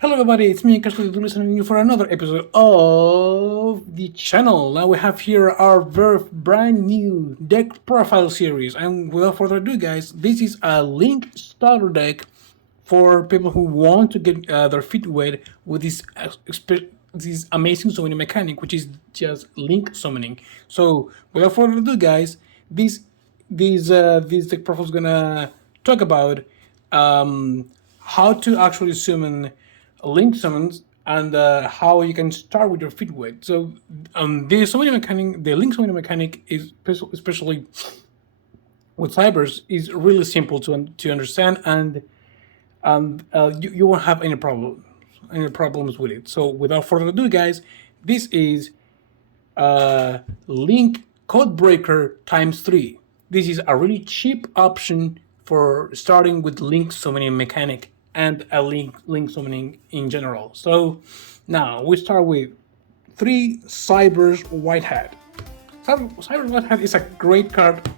Hello everybody, it's me, Casually listening to you for another episode of the channel. Now we have here our very brand new deck profile series, and without further ado guys, this is a Link starter deck for people who want to get their feet wet with this amazing summoning mechanic, which is just Link summoning. So without further ado guys, this deck profile is gonna talk about how to actually summon link summons and how you can start with your feet wet. So the link summoning mechanic is especially with cybers is really simple to understand, and you won't have any problems with it. So without further ado, guys, this is Link Codebreaker times 3. This is a really cheap option for starting with Link summoning mechanic and a link summoning in general. So now we start with 3 Cybers White Hat. Cybers White Hat is a great card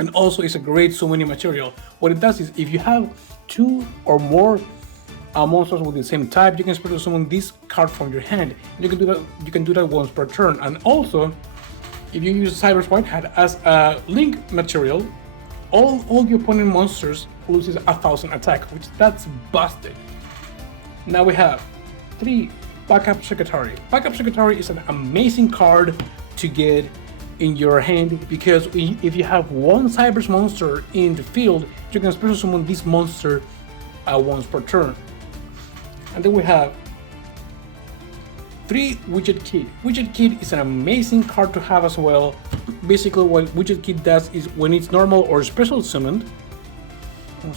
and also is a great summoning material. What it does is if you have 2 or more monsters with the same type, you can special summon this card from your hand. You can do that. You can do that once per turn. And also, if you use Cyber's White Hat as a link material, all your opponent monsters loses 1,000 attack, which that's busted. Now we have 3 Backup Secretary. Backup Secretary is an amazing card to get in your hand because if you have one Cyber's monster in the field, you can special summon this monster once per turn. And then we have 3 Widget Kid. Widget Kid is an amazing card to have as well. Basically, what Widget Kid does is when it's normal or special summoned, you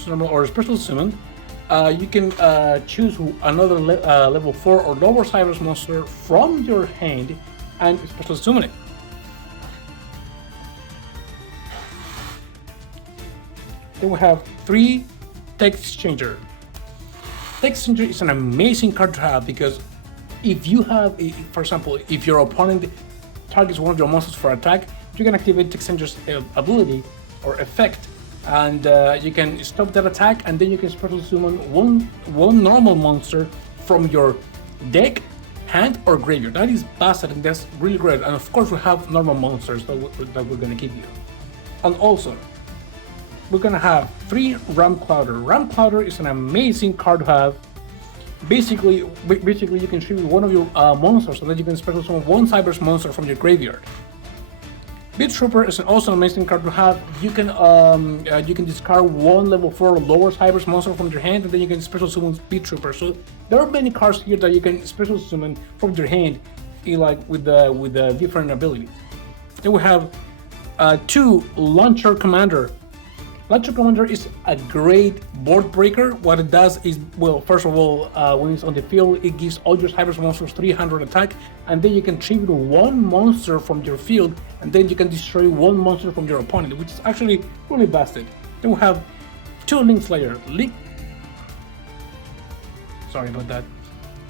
can choose another level 4 or lower Cyber's monster from your hand and special summon it. Then we have 3 Text Exchanger. Text Exchanger is an amazing card to have because if you have, for example, if your opponent targets one of your monsters for attack, you can activate Text Exchanger's ability or effect, and you can stop that attack, and then you can special summon one normal monster from your deck, hand, or graveyard. That is busted, and that's really great. And of course, we have normal monsters that we're gonna give you, and also we're gonna have 3 Ram Clouder. Ram Clouder is an amazing card to have. Basically, you can tribute one of your monsters, so that you can special summon one Cyber's monster from your graveyard. Beat Trooper is also an amazing card to have. You can discard one level 4 or lower Cyber's monster from your hand, and then you can special summon Beat Trooper. So there are many cards here that you can special summon from your hand, with the different abilities. Then we have 2 Launcher Commander. Launcher Commander is a great board breaker. What it does is, well, first of all, when it's on the field, it gives all your Cyber's monsters 300 attack, and then you can tribute one monster from your field, and then you can destroy one monster from your opponent, which is actually really busted. Then we have 2 Link Slayer. Sorry about that.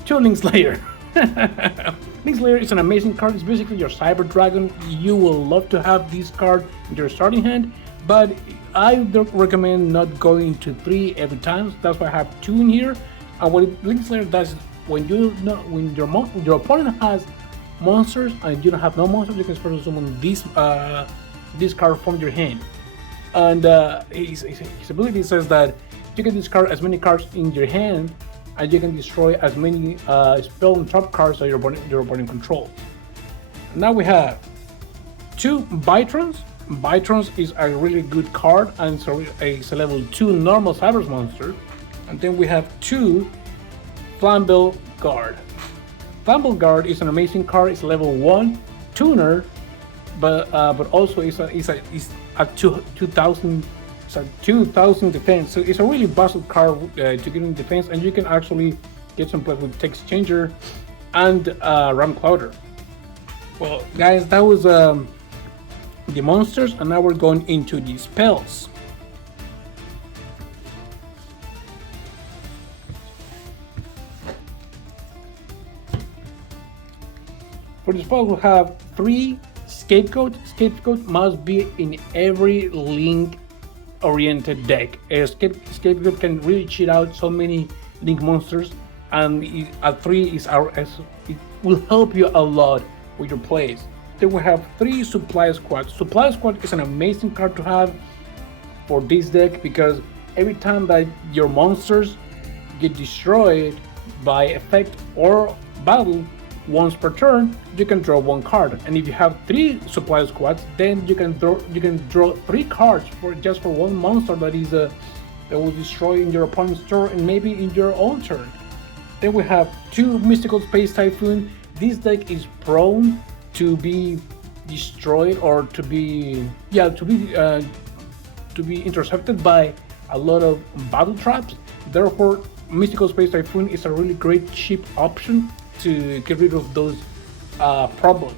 2 Link Slayer. Link Slayer is an amazing card. It's basically your Cyber Dragon. You will love to have this card in your starting hand, but I don't recommend not going to 3 every time. That's why I have 2 in here. And what Link Slayer does is when your opponent has monsters and you don't have no monsters, you can special summon this card from your hand. And his ability says that you can discard as many cards in your hand, and you can destroy as many spell and trap cards that your opponent controls. Now we have 2 Bytrons. Bytrons is a really good card, and so it's a level 2 normal Cyber's monster. And then we have 2 Flamble Guard. Flamble Guard is an amazing card. It's a level 1 tuner, but also it's at 2,000. It's a 2,000 defense. So it's a really busted card to get in defense, and you can actually get some play with Text Changer and Ram Clouder. Well, guys, that was the monsters, and now we're going into the spells. For the spells, we have 3 Scapegoat. Scapegoat must be in every Link oriented deck. Scapegoat can really cheat out so many link monsters, and at 3 is it will help you a lot with your plays. Then we have 3 Supply Squad. Supply Squad is an amazing card to have for this deck because every time that your monsters get destroyed by effect or battle once per turn, you can draw 1 card. And if you have 3 Supply Squads, then you can draw 3 cards for just for 1 monster that will destroy in your opponent's turn and maybe in your own turn. Then we have 2 Mystical Space Typhoon. This deck is prone to be destroyed or to be intercepted by a lot of battle traps. Therefore, Mystical Space Typhoon is a really great cheap option to get rid of those problems.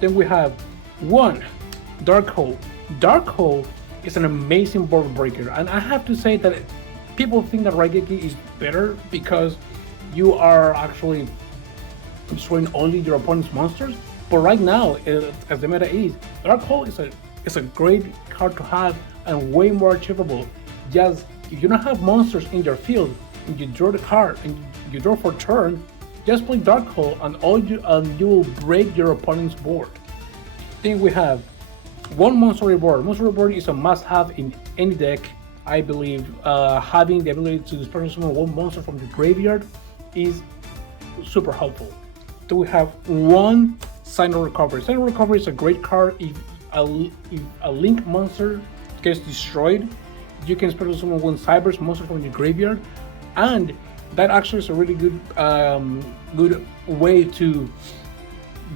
Then we have 1 Dark Hole. Dark Hole is an amazing board breaker, and I have to say that people think that Raigeki is better because you are actually destroying only your opponent's monsters. But right now, as the meta is, Dark Hole is a great card to have and way more achievable. Just if you don't have monsters in your field and you draw the card and you draw for turn, just play Dark Hole and you will break your opponent's board. Then we have 1 Monster Reborn. Monster Reborn is a must-have in any deck. I believe having the ability to special summon 1 monster from the graveyard is super helpful. Then we have 1 Sign of Recovery. Sign of Recovery is a great card. If a Link monster gets destroyed, you can special summon 1 Cyberse monster from your graveyard, and that actually is a really good way to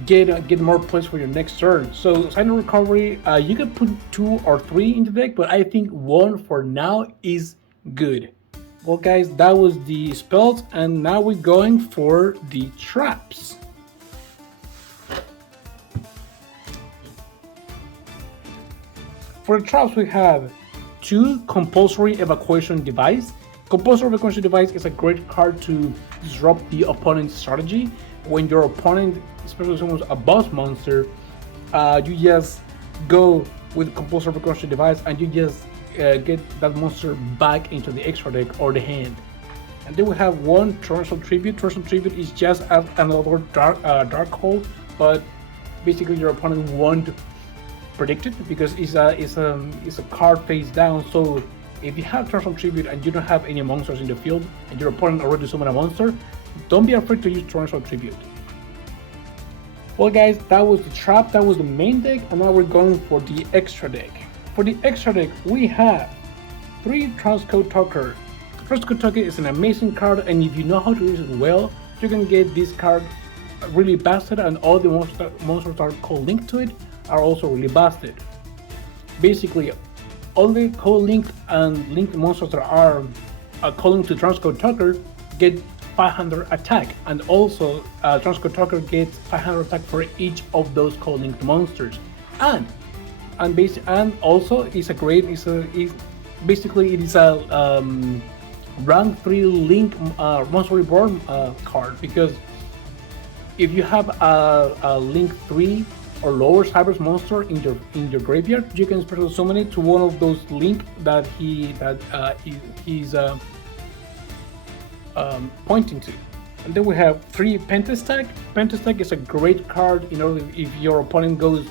get more plays for your next turn. So Sign of Recovery, you can put 2 or 3 in the deck, but I think 1 for now is good. Well guys, that was the spells, and now we're going for the traps. For the traps, we have 2 Compulsory Evacuation Device. Compulsory Evacuation Device is a great card to disrupt the opponent's strategy. When your opponent, especially someone's a boss monster, you just go with Compulsory Evacuation Device and you just get that monster back into the extra deck or the hand. And then we have 1 Torrential Tribute. Torrential Tribute is just another dark hole, but basically your opponent won't predict it because it's a card face down. So if you have Torrential Tribute and you don't have any monsters in the field and your opponent already summoned a monster, don't be afraid to use Torrential Tribute. Well guys, that was the trap, that was the main deck, and now we're going for the extra deck. For the extra deck, we have 3 Transcode Talker. Transcode Talker is an amazing card, and if you know how to use it well, you can get this card really busted, and all the monsters that are co-linked to it are also really busted. Basically, all the co-linked and linked monsters that are calling to Transcode Talker get 500 attack, and also Transcode Talker gets 500 attack for each of those co-linked monsters. And also it is a rank 3 link Monster Reborn card, because if you have a link 3 or lower Cyberse monster in your graveyard, you can special summon it to one of those link that he's pointing to. And then we have 3 Pentastack. Pentastack is a great card in order if your opponent goes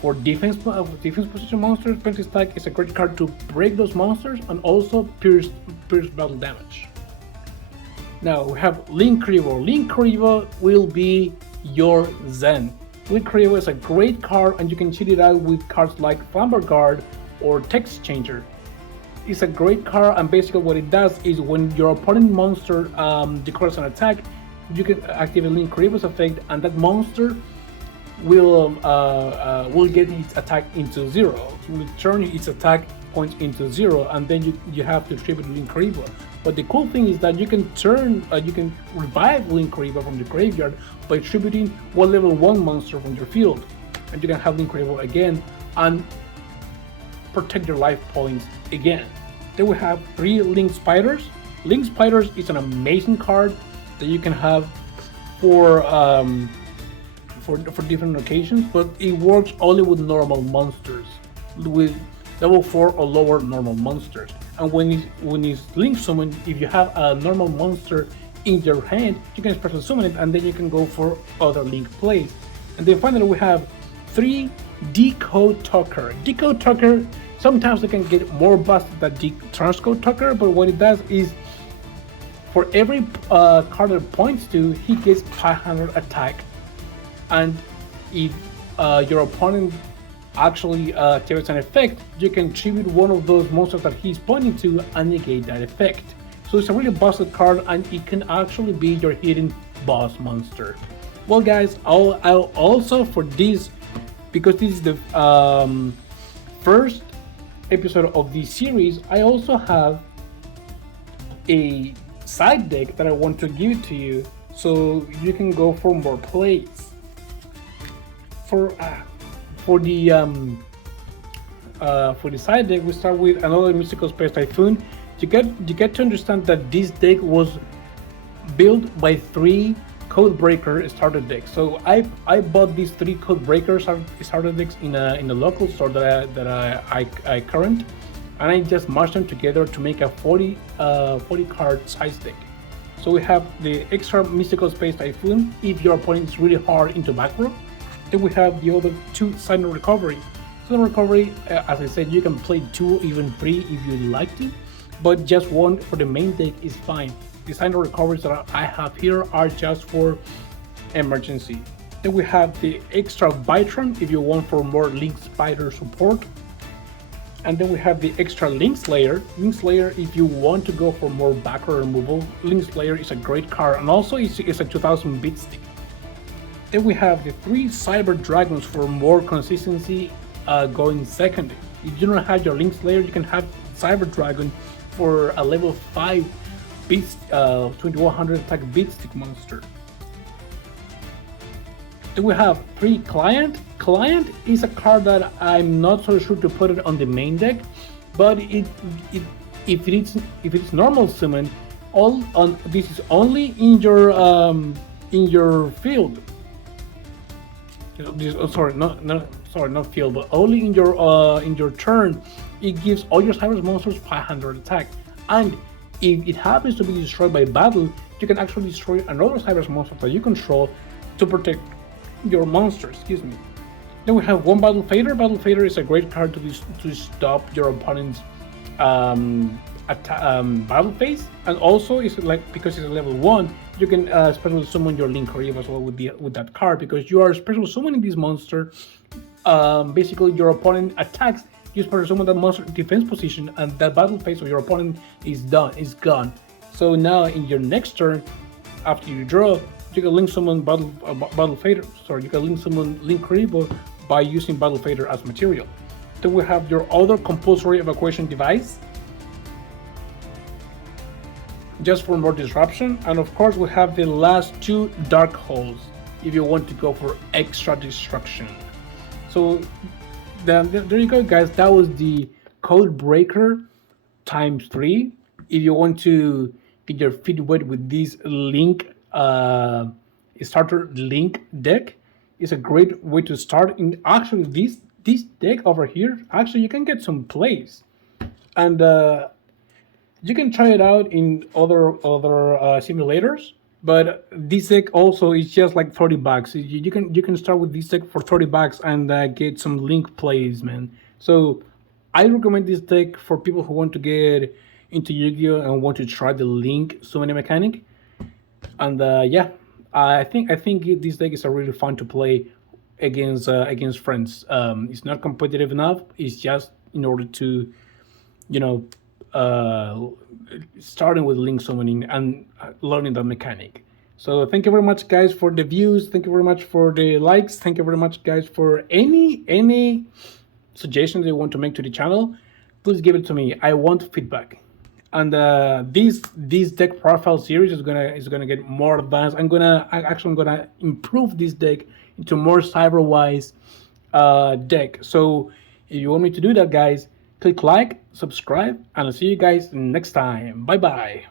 for defense position monsters. Pentastack is a great card to break those monsters and also pierce battle damage. Now we have Link Revo. Link Revo will be your Zen. Link Revo is a great card, and you can cheat it out with cards like Flamber Guard or Text Changer. It's a great card, and basically what it does is when your opponent monster declares an attack, you can activate Link Revo's effect, and that monster will get its attack into 0. It will turn its attack points into 0, and then you have to tribute Link Revo. But the cool thing is that you can revive Link Revo from the graveyard by tributing 1 level 1 monster from your field, and you can have Link Revo again and protect your life points again. Then we have 3 Link Spiders. Link Spiders is an amazing card that you can have for different occasions, but it works only with normal monsters, with level 4 or lower normal monsters. And when it's link summon, if you have a normal monster in your hand, you can special summon it, and then you can go for other link plays. And then finally we have 3 Decode Tucker. Decode Tucker, sometimes they can get more busted than Transcode Tucker, but what it does is for every card that it points to, he gets 500 attack. And if your opponent actually activates an effect, you can tribute one of those monsters that he's pointing to and negate that effect. So it's a really busted card, and it can actually be your hidden boss monster. Well guys, I'll also, for this, because this is the first episode of this series, I also have a side deck that I want to give it to you so you can go for more plays. For the side deck, we start with another Mystical Space Typhoon. You get to understand that this deck was built by 3 Codebreaker starter decks. So I bought these 3 Codebreaker starter decks in a local store that I current, and I just mashed them together to make a 40 card size deck. So we have the extra Mystical Space Typhoon if your opponent is really hard into back row. Then we have the other 2 Silent Recovery. Silent Recovery, as I said, you can play 2, even 3 if you like to, but just 1 for the main deck is fine. The Silent Recoveries that I have here are just for emergency. Then we have the extra Vitron if you want for more Link Spider support. And then we have the extra Link Slayer. Link Slayer if you want to go for more back row removal. Link Slayer is a great card, and also it's a 2000 bit stick. Then we have the 3 Cyber Dragons for more consistency going second. If you don't have your Link Slayer, you can have Cyber Dragon for a level 5 beat, 2100 attack beat stick monster. Then we have 3 Client. Client is a card that I'm not so sure to put it on the main deck, but if it's normal summon, this is only in your field. Not field, but only in your turn. It gives all your Cyber monsters 500 attack, and if it happens to be destroyed by battle, you can actually destroy another Cyber monster that you control to protect your monster. Excuse me. Then we have 1 Battle Fader. Battle Fader is a great card to stop your opponent's battle phase, and also it's like, because it's a level 1, you can special summon your Link Reeve as well with that card, because you are special summoning this monster. Basically, your opponent attacks, you special summon that monster defense position, and that battle phase of your opponent is gone. So now in your next turn, after you draw, you can link summon Battle Fader. Sorry, you can link summon Link Reeve by using Battle Fader as material. Then we have your other compulsory evacuation device, just for more disruption. And of course we have the last 2 Dark Holes if you want to go for extra destruction. So there you go guys, that was the Codebreaker times 3. If you want to get your feet wet with this Link starter Link deck, is a great way to start. In actually this deck over here, actually you can get some plays, and you can try it out in other simulators. But this deck also is just like $30. You can start with this deck for $30 and get some Link plays, man. So I recommend this deck for people who want to get into Yu-Gi-Oh and want to try the Link summoning mechanic. And yeah, I think this deck is a really fun to play against friends. It's not competitive enough. It's just in order to, starting with Link summoning and learning that mechanic. So thank you very much guys for the views. Thank you very much for the likes. Thank you very much guys for any suggestions you want to make to the channel. Please give it to me. I want feedback. And this deck profile series is gonna get more advanced. I'm gonna improve this deck into more cyber-wise deck. So if you want me to do that, guys, click like, subscribe, and I'll see you guys next time. Bye bye.